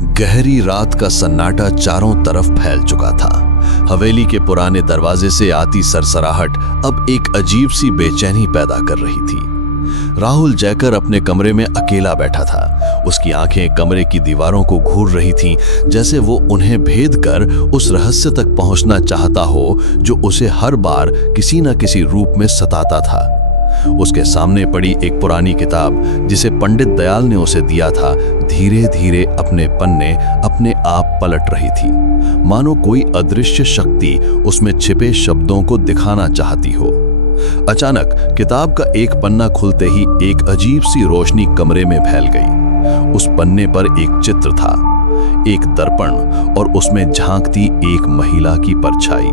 गहरी रात का सन्नाटा चारों तरफ फैल चुका था। हवेली के पुराने दरवाजे से आती सरसराहट अब एक अजीब सी बेचैनी पैदा कर रही थी। राहुल जैकर अपने कमरे में अकेला बैठा था। उसकी आंखें कमरे की दीवारों को घूर रही थीं, जैसे वो उन्हें भेद कर उस रहस्य तक पहुंचना चाहता हो जो उसे हर बार किसी न किसी रूप में सताता था। उसके सामने पड़ी एक पुरानी किताब जिसे पंडित दयाल ने उसे दिया था, धीरे धीरे अपने पन्ने अपने आप पलट रही थी, मानो कोई अदृश्य शक्ति उसमें छिपे शब्दों को दिखाना चाहती हो। अचानक किताब का एक पन्ना खुलते ही एक अजीब सी रोशनी कमरे में फैल गई। उस पन्ने पर एक चित्र था, एक दर्पण, और उसमें झांकती एक महिला की परछाई।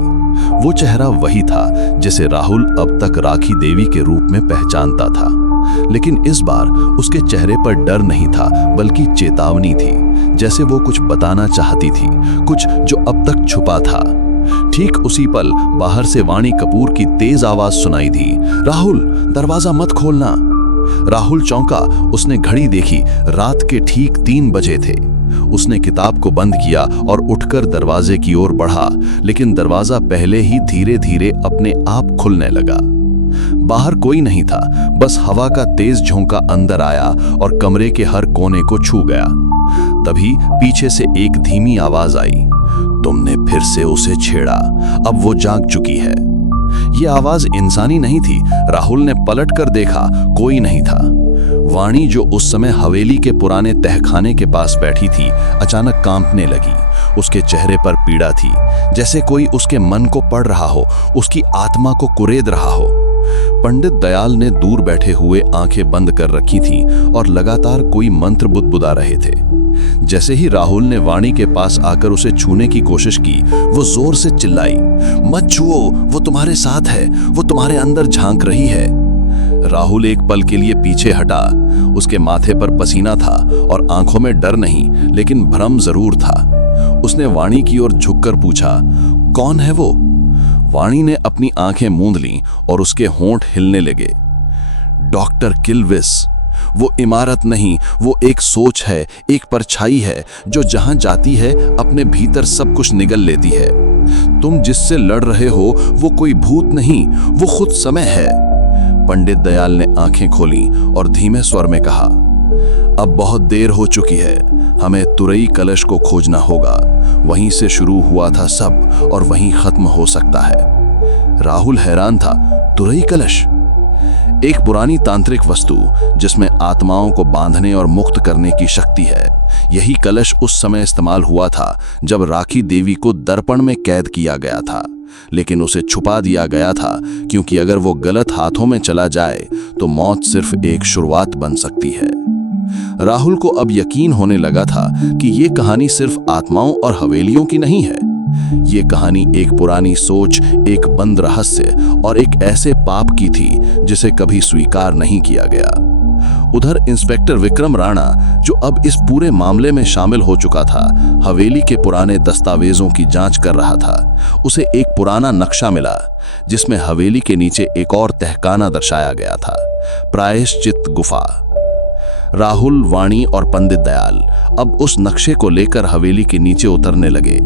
वो चेहरा वही था जिसे राहुल अब तक राखी देवी के रूप में पहचानता था, लेकिन इस बार उसके चेहरे पर डर नहीं था बल्कि चेतावनी थी, जैसे वो कुछ बताना चाहती थी, कुछ जो अब तक छुपा था। ठीक उसी पल बाहर से वाणी कपूर की तेज आवाज सुनाई दी, राहुल, दरवाजा मत खोलना। राहुल चौंका। उसने घड़ी देखी, रात के ठीक 3 बजे थे। उसने किताब को बंद किया और उठकर दरवाजे की ओर बढ़ा, लेकिन दरवाजा पहले ही धीरे धीरे अपने आप खुलने लगा। बाहर कोई नहीं था, बस हवा का तेज झोंका अंदर आया और कमरे के हर कोने को छू गया। तभी पीछे से एक धीमी आवाज आई, तुमने फिर से उसे छेड़ा, अब वो जाग चुकी है। यह आवाज इंसानी नहीं थी। राहुल ने पलट कर देखा, कोई नहीं था। वाणी, जो उस समय हवेली के पुराने तहखाने के पास बैठी थी, अचानक कांपने लगी। उसके चेहरे पर पीड़ा थी, जैसे कोई उसके मन को पढ़ रहा हो, उसकी आत्मा को कुरेद रहा हो। पंडित दयाल ने दूर बैठे हुए आंखें बंद कर रखी थीं और लगातार कोई मंत्र बुदबुदा रहे थे। जैसे ही राहुल ने वाणी के पास आकर उसे छूने की कोशिश की, वो जोर से चिल्लाई, मत छुओ, वो तुम्हारे साथ है, वो तुम्हारे अंदर झांक रही है। राहुल एक पल के लिए पीछे हटा। उसके माथे पर पसीना था और आंखों में डर नहीं, लेकिन भ्रम जरूर था। उसने वाणी की ओर झुककर पूछा, कौन है वो? वाणी ने अपनी आंखें मूंद लीं और उसके होंठ हिलने लगे। डॉक्टर किल्विस। वो इमारत नहीं, वो एक सोच है, एक परछाई है जो जहां जाती है अपने भीतर सब कुछ निगल लेती है। तुम जिससे लड़ रहे हो वो कोई भूत नहीं, वो खुद समय है। पंडित दयाल ने आंखें खोली और धीमे स्वर में कहा, अब बहुत देर हो चुकी है, हमें तुरई कलश को खोजना होगा। वहीं से शुरू हुआ था सब और वहीं खत्म हो सकता है। राहुल हैरान था, तुरई कलश? एक पुरानी तांत्रिक वस्तु जिसमें आत्माओं को बांधने और मुक्त करने की शक्ति है। यही कलश उस समय इस्तेमाल हुआ था जब राखी देवी को दर्पण में कैद किया गया था, लेकिन उसे छुपा दिया गया था क्योंकि अगर वो गलत हाथों में चला जाए तो मौत सिर्फ एक शुरुआत बन सकती है। राहुल को अब यकीन होने लगा था कि ये कहानी सिर्फ आत्माओं और हवेलियों की नहीं है। ये कहानी एक पुरानी सोच, एक बंद रहस्य और एक ऐसे पाप की थी जिसे कभी स्वीकार नहीं किया गया। उधर इंस्पेक्टर विक्रम राणा, जो अब इस पूरे मामले में शामिल हो चुका था, हवेली के पुराने दस्तावेजों की जांच कर रहा था। उसे एक पुराना नक्शा मिला जिसमें हवेली के नीचे एक और तहखाना दर्शाया गया था, प्रायश्चित गुफा। राहुल, वाणी और पंडित दयाल अब उस नक्शे को लेकर हवेली के नीचे उतरने लगे।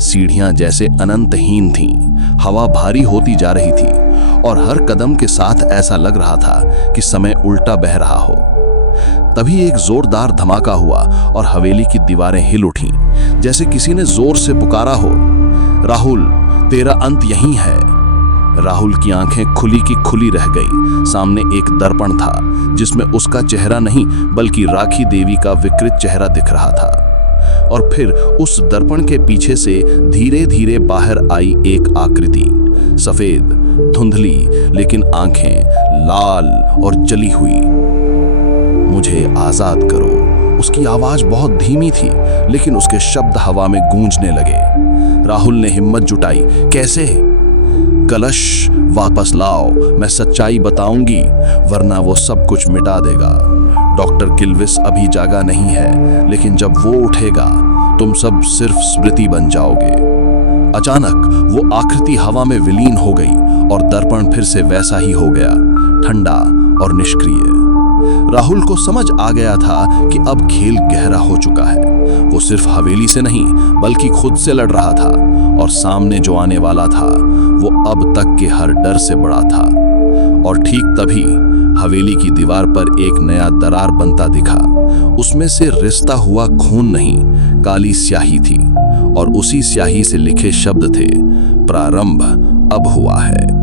सीढ़ियां जैसे अनंतहीन थीं, हवा भारी होती जा रही थी और हर कदम के साथ ऐसा लग रहा था कि समय उल्टा बह रहा हो। तभी एक जोरदार धमाका हुआ और हवेली की दीवारें हिल उठीं, जैसे किसी ने जोर से पुकारा हो, राहुल, तेरा अंत यहीं है। राहुल की आंखें खुली की खुली रह गईं। सामने एक दर्पण था जिसमें उसका चेहरा नहीं बल्कि राखी देवी का विकृत चेहरा दिख रहा था। और फिर उस दर्पण के पीछे से धीरे धीरे बाहर आई एक आकृति, सफेद, धुंधली, लेकिन आंखें लाल और जली हुई। मुझे आजाद करो। उसकी आवाज बहुत धीमी थी, लेकिन उसके शब्द हवा में गूंजने लगे। राहुल ने हिम्मत जुटाई, कैसे? कलश वापस लाओ, मैं सच्चाई बताऊंगी, वरना वो सब कुछ मिटा देगा। डॉक्टर किल्विस अभी जागा नहीं है, लेकिन जब वो उठेगा तुम सब सिर्फ स्मृति बन जाओगे। अचानक वो आकृति हवा में विलीन हो गई और दर्पण फिर से वैसा ही हो गया, ठंडा और निष्क्रिय। राहुल को समझ आ गया था कि अब खेल गहरा हो चुका है। वो सिर्फ हवेली से नहीं बल्कि खुद से लड़ रहा था, और सामने जो आने वाला था वो अब तक के हर डर से बड़ा था। और ठीक तभी हवेली की दीवार पर एक नया दरार बनता दिखा। उसमें से रिश्ता हुआ खून नहीं, काली स्याही थी, और उसी स्याही से लिखे शब्द थे, प्रारंभ अब हुआ है।